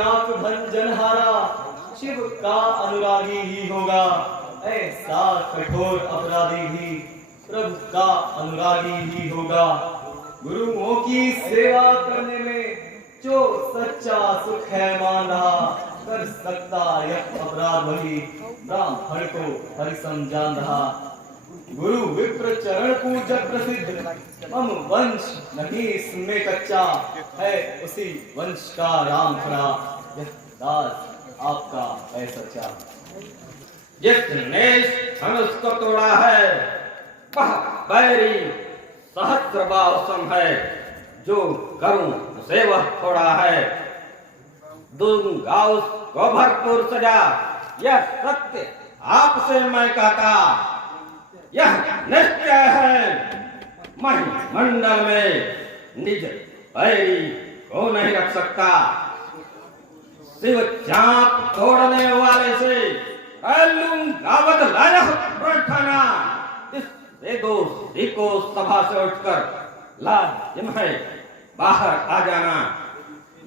नाथ भंजनहारा शिव का अनुरागी ही होगा। ऐसा कठोर अपराधी भी प्रभु का अनुरागी ही होगा। गुरुओं की सेवा करने में जो सच्चा सुख है मान रहा, कर सकता यह अपराध वही ब्राह्मण को हरिसम जान रहा। गुरु विप्र चरण पूजक प्रसिद्ध, हम वंश नहीं इसमें कच्चा, है उसी वंश का राम खड़ा, यह दास आपका है सच्चा। जिसने धनुष को तोड़ा है वह बैरी सहस्त्र बाहुसम है, जो करूं उसे वह थोड़ा है। दूंगा उसको भरपूर सजा, यह सत्य आपसे मैं कहता। यह निश्चय है मंडल में निज बैरी को नहीं रख सकता। शिव चाप तोड़ने वाले से लूंगा बदला प्रार्थना। इससे दोषी को सभा से उठकर लाजिम है बाहर आ जाना।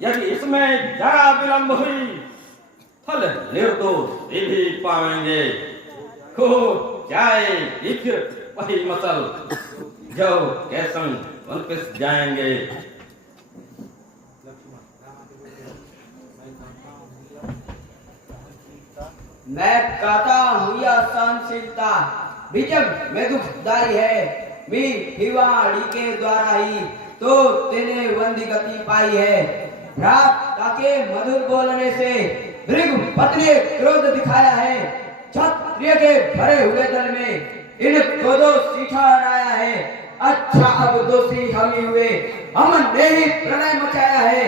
यदि इसमें जरा विलंब हुई फल निर्दोष भी पाएंगे। हो जाए फिर वही मसल, जो कैसन वापस जाएंगे। मैं कहता हूँ यह सहनशीलता विजग में दुखदाई है। हिवाड़ी के द्वारा ही तो तेने वंदी गति पाई है। भ्राता के मधुर बोलने से भृगुपति ने क्रोध दिखाया है। क्षत्रिय के भरे हुए दल में इनको दोषी ठहराया है। अच्छा अब दोषी हम ही हुए, हमने ही प्रलय मचाया है।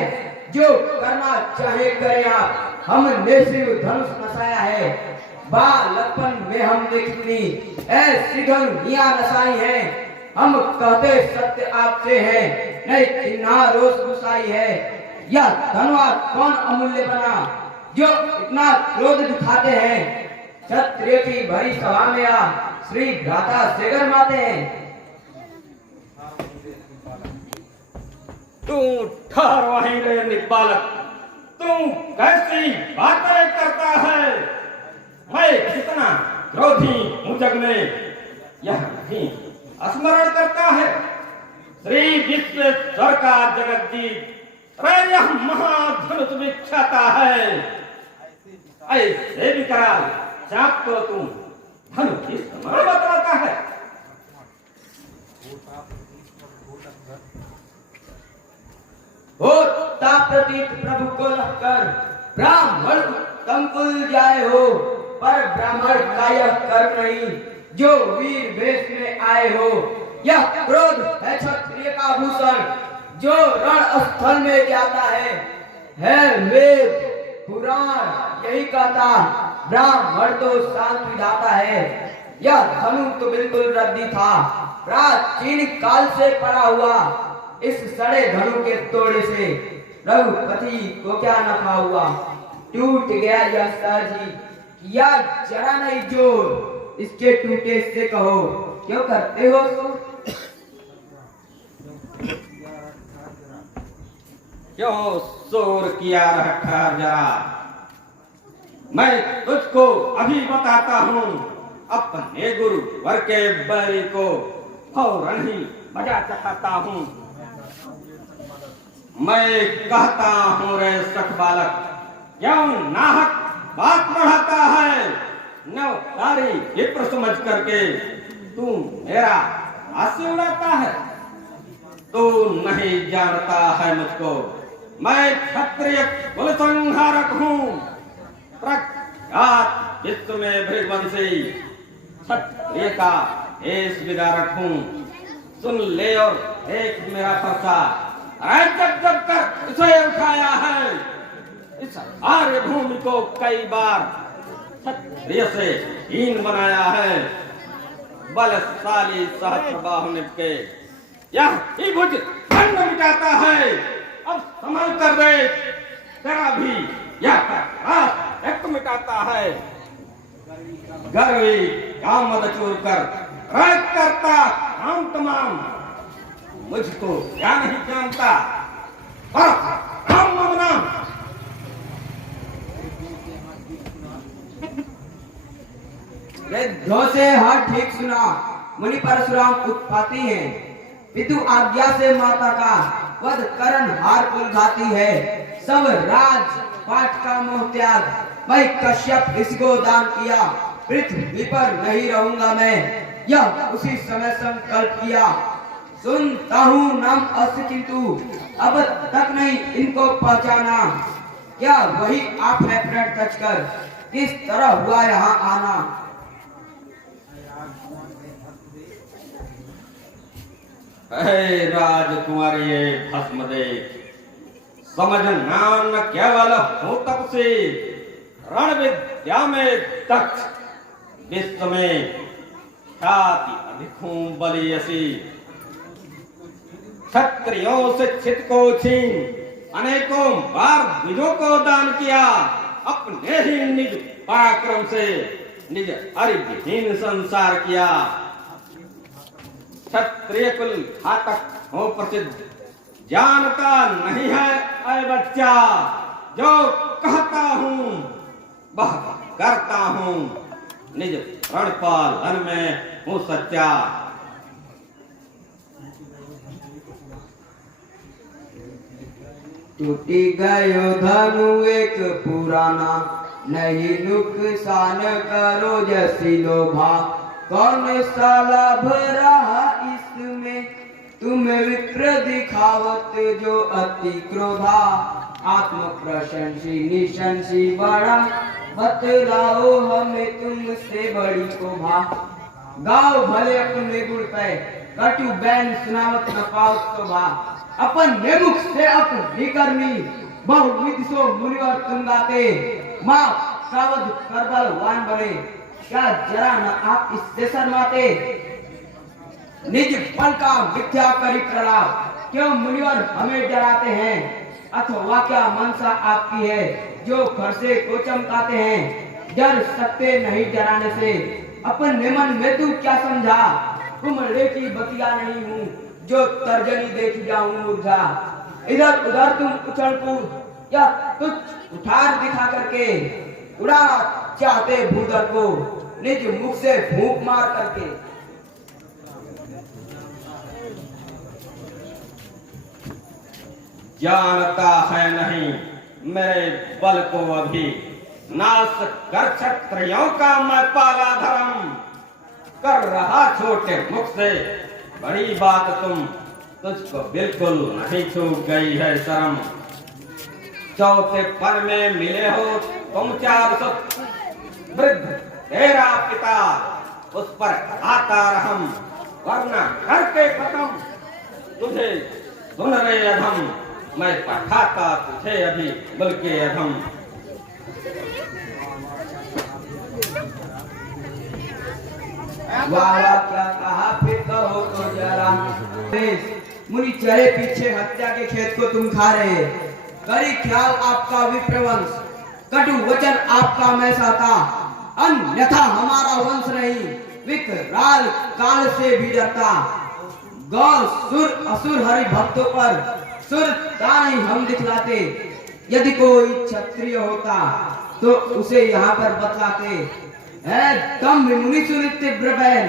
जो करना चाहे करे आप, हमने शिव धनुष नसाया है। बालपन में हमने कितनी ऐसी धनुषियां नसाई हैं। हम कहते सत्य आपसे है, नहीं किन्ना रोष गुस्साई है। यह धनवा कौन अमूल्य बना, जो इतना क्रोध दिखाते हैं। क्षत्रिय की भरी सभा में आ श्री भ्राता से गरमाते हैं। तू ठहर वहीं रे निबालक, तू कैसी बातें करता है। मैं कितना क्रोधी हूँ जग में, यह नहीं स्मरण करता है श्री विश्वेश्वर का जगत जीत। यह महाधनुष विख्याता है। ऐसे विकराल चाप को तू धनुष की समान बतलाता है। होता प्रतीत प्रभु को लखकर, ब्राह्मण तंकुल जाए हो। पर ब्राह्मण का यह कर्म नहीं, जो वीर वेश में आए हो। यह क्रोध है क्षत्रिय का भूषण, जो रण स्थल में जाता है वेद पुराण यही कहता। ब्राह्मण तो शांत विधाता है। यह धनु तो बिल्कुल रद्दी था, प्राचीन काल से पड़ा हुआ। इस सड़े धनु के तोड़े से रघुपति को क्या नफा हुआ। टूट गया यह सहजी, या जरा नहीं जोर। इसके टूटे से कहो क्यों करते हो सो। क्यों शोर किया रखा जरा, मैं तुझको अभी बताता हूँ। अपने गुरु वर के बैरी को फौरन ही बजा चढ़ाता हूँ। मैं कहता हूँ रे सख बालक, क्यों नाहक बात बढ़ाता है। नवतारी विप्र समझ करके तू मेरा हास्य उड़ाता है। तू नहीं जानता है मुझको, मैं क्षत्रिय कुल संहारक हूँ। प्रख्यात विश्व में भृगवंशी क्षत्रिय का देश विदारक हूँ। सुन ले और देख मेरा फरसा, जब जब कर इसे उठाया है। इस आर्य भूमि को कई बार क्षत्रिय से हीन बनाया है। बलशाली सहस्त्र बाहु निपके यह ही भुज खंड मिटाता है। अब संभल कर दे, तेरा भी यह एक मिटाता है। गर्वी काम मद चूर कर रैक करता काम तमाम। मुझको क्या नहीं जानता, पर राम नाम वृद्धों से हाँ ठीक सुना। मुनि परशुराम उत्पाती हैं। पितु आज्ञा से माता का वध करन हार कुल घाती है। सब राज पाठ का मोह त्याग, मैं कश्यप इसको दान किया। पृथ्वी पर नहीं रहूंगा मैं, यह उसी समय संकल्प किया। सुनता हूँ नाम अस्य किंतु अब तक नहीं इनको पहचाना। क्या वही आप है प्रण टच कर, किस तरह हुआ यहाँ आना। हे राजकुमारी भस्म देख, समझना न केवल हो तप से, रण विद्या में दक्ष, विश्व में ख्याति अधिक हूं बलियसी। क्षत्रियों से चित को छीन अनेकों बार द्विजों को दान किया। अपने ही निज पराक्रम से निज हरिविहीन संसार किया। क्षत्रिय कुल घातक हो प्रसिद्ध, जानता नहीं है ऐ बच्चा। जो कहता हूँ वह करता हूँ, निज रणपालन में हूँ सच्चा। टूटी गयो धनु एक पुराना, नहीं नुकसान करो जैसी लोभा। कौन सा लाभ रहा इसमें तुम्हें विप्र दिखावत जो अति क्रोधा। आत्म प्रशंसी निशंसी बड़ा, बतलाओ हमें तुमसे बड़ी शोभा। गाओ भले अपने गुण पे, कटु बैन सुनावत न पावत शोभा। अपन मुख से अपनी करनी, बहुविध सो मुनिवर तुम गाते। माँ कावद करबल वान बने, क्या जरा न आप इससे शर्माते। निज फल का मिथ्या करी प्रलाप, क्यों मुनिवर हमें डराते हैं। अथवा क्या मनसा आपकी है, जो घर से को चमकाते हैं। डर सकते नहीं डराने से, अपन मन में तू क्या समझा। कुमड़े की बतिया नहीं हूँ, जो तर्जनी देख जाऊं मुर्झा। इधर उधर तुम उछल कूद या तुच्छ उठार दिखा करके, उड़ा चाहते भूदर को निज मुख से फूंक मार करके। जानता है नहीं मेरे बल को अभी, नाश कर क्षत्रियों का मैं पाला धर्म। कर रहा छोटे मुख से बड़ी बात तुम, तुझको बिल्कुल नहीं छूट गई है शर्म। चौथे पन में मिले हो तुम 400, वृद्ध तेरा पिता उस पर आता रहम। वरना करके खत्म तुझे सुन रे अधम, मैं पठाता तुझे अभी बल के अधम। वाह क्या कहा फिर कहो तो जरा। मुनि चले पीछे हत्या के खेत को तुम खा रहे। करी ख्याल आपका विप्रवंश, कटु वचन आपका मैसा था। अन्यथा हमारा वंश नहीं, विकराल काल से भी डरता। गौर सुर असुर हरि भक्तों पर सुर तानी हम दिखलाते। यदि कोई क्षत्रिय होता तो उसे यहाँ पर बतलाते। है तम मुनि सुनित तीव्र बैन,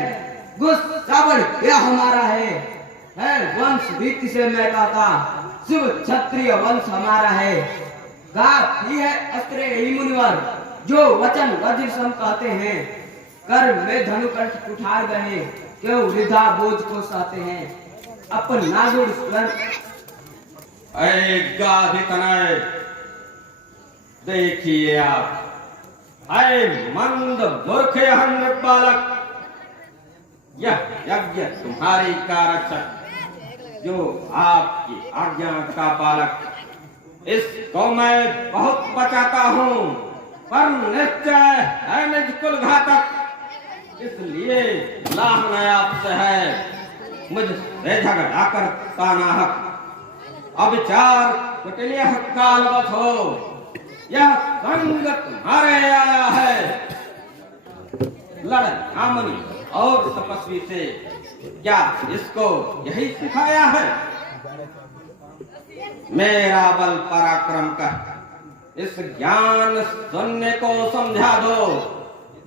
गुस्सा बढ़ क्या हमारा है वंश रीति से मैं कहता। शुभ क्षत्रिय वंश हमारा है। काफी है अस्त्रे ही मुनिवर, जो वचन वज्र सम कहते हैं। कर में धनुकंठ कुठार गए, क्यों वृद्धा बोझ को सहते हैं। अपन नाजुड़ गाधितनय देखिए आप, ऐ मंद मूर्ख अहंग बालक, यह यज्ञ तुम्हारी का रक्षक, जो आपकी आज्ञा का पालक। इसको मैं बहुत बचाता हूँ, पर निश्चय है निज कुल घातक। इसलिए लाहना आपसे है, मुझसे झगड़ा करता नाहक। अविचार कुटिल कालवश हो, यह संग तुम्हारे आया है। लड़ मुनि और तपस्वी से, क्या इसको यही सिखाया है। मेरा बल पराक्रम का इस ज्ञान शून्य को समझा दो।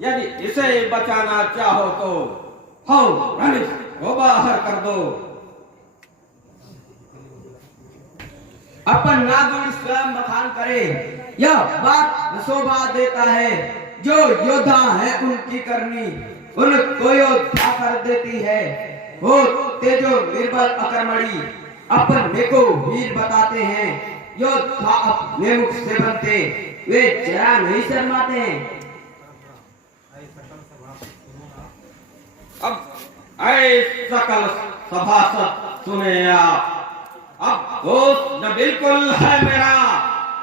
यदि इसे बचाना चाहो तो हो धनुष को बाहर कर दो। अपन नागुण स्वयं बखान करे, यह बात न शोभा देता है। जो योद्धा है उनकी करनी उनको योद्धा कर देती है। हो तेजो निर्बल अकर्मणी, अपने को वीर बताते हैं। योद्धा अपने मुख से बनते, वे जरा नहीं शर्माते हैं। अब ऐ सकल सभासद सुने आप, अब दोस्त न बिल्कुल है मेरा,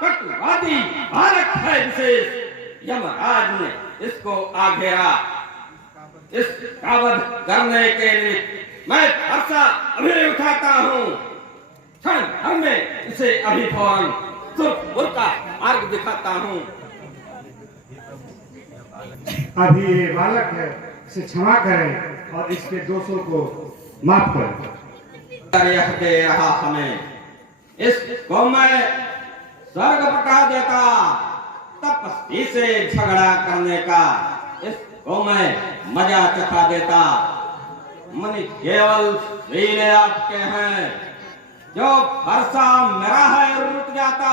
कटुवादी बालक है विशेष। यमराज ने इसको आघेरा, इस कावध करने के लिए मैं फरसा अभी उठाता हूँ। क्षण भर में इसे अभी फौरन सुरपुर का मार्ग दिखाता हूँ। अभी ये बालक है, इसे क्षमा करें और इसके दोषों को माफ करें। यह दे रहा हमें, इसको मैं स्वर्ग पटा देता। तपस्वी से झगड़ा करने का इसको मैं मजा चखा देता। मनी केवल शील आपके हैं, जो फरसा मेरा है रुक जाता।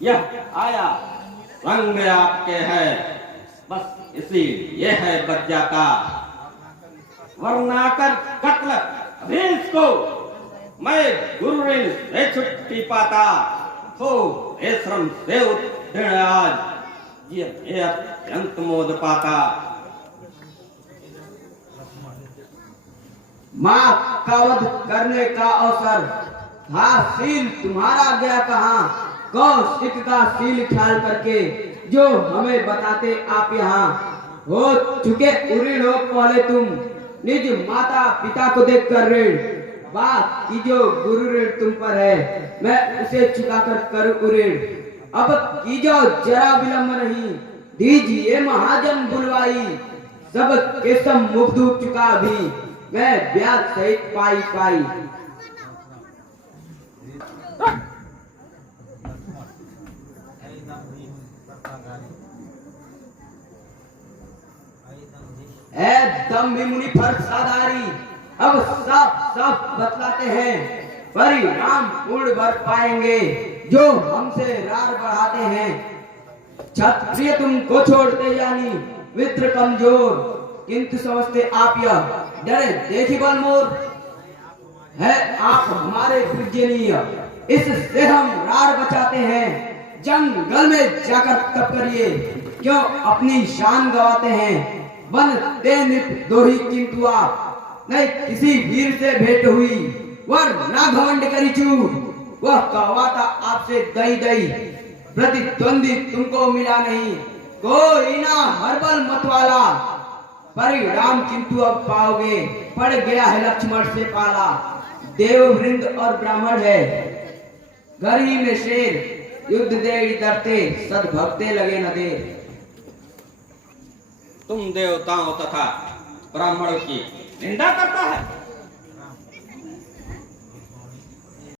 यह आया संग आपके है, बस इसी ये है बच जाता। वरना कर कत्ल अभी इसको मैं गुरु ऋण से छुट्टी पाता। तो श्रम से उत्तीर्ण आज ये अत्यंत मोद पाता। माँ का वध करने का अवसर था, शील तुम्हारा गया कहाँ। कौशिक का शील ख्याल करके जो हमें बताते आप यहाँ। हो चुके उऋण हो पहले तुम, निज माता पिता को देख कर ऋण। बात की जो गुरु ऋण तुम पर है, मैं उसे चुकाकर करूं ऋण। अब कीजो जरा विलंब नहीं, दीजिए महाजन बुलवाई। सब के सब मुख डूब चुका भी, मैं ब्याज सहित पाई पाई। एकदम मुनि फरसादारी, अब साफ साफ बतलाते हैं। परिणाम पूर्ण भर पाएंगे जो हमसे रार बढ़ाते हैं। क्षत्रिय तुमको छोड़ते यानी मित्र कमजोर, किंतु समझते आप यह डरे देखी बल मोर। है आप हमारे पूजनीय, इससे हम रार बचाते हैं। जंगल में जाकर तप करिए, क्यों अपनी शान गवाते हैं। बनते निर्दोही किंतु आप, नहीं किसी वीर से भेंट हुई। वरना घमंड करी चूर, वह कहवाता आपसे दई दई। प्रतिद्वंदी तुमको मिला नहीं, कोई ना हरबल मतवाला। परिणाम किंतु अब पाओगे, पड़ गया है लक्ष्मण से पाला। देव वृंद और ब्राह्मण है, घर ही में शेर। युद्ध दे डरते, सद्भक्ते लगे न दे। तुम देवताओं तथा ब्राह्मणों की निंदा करता है।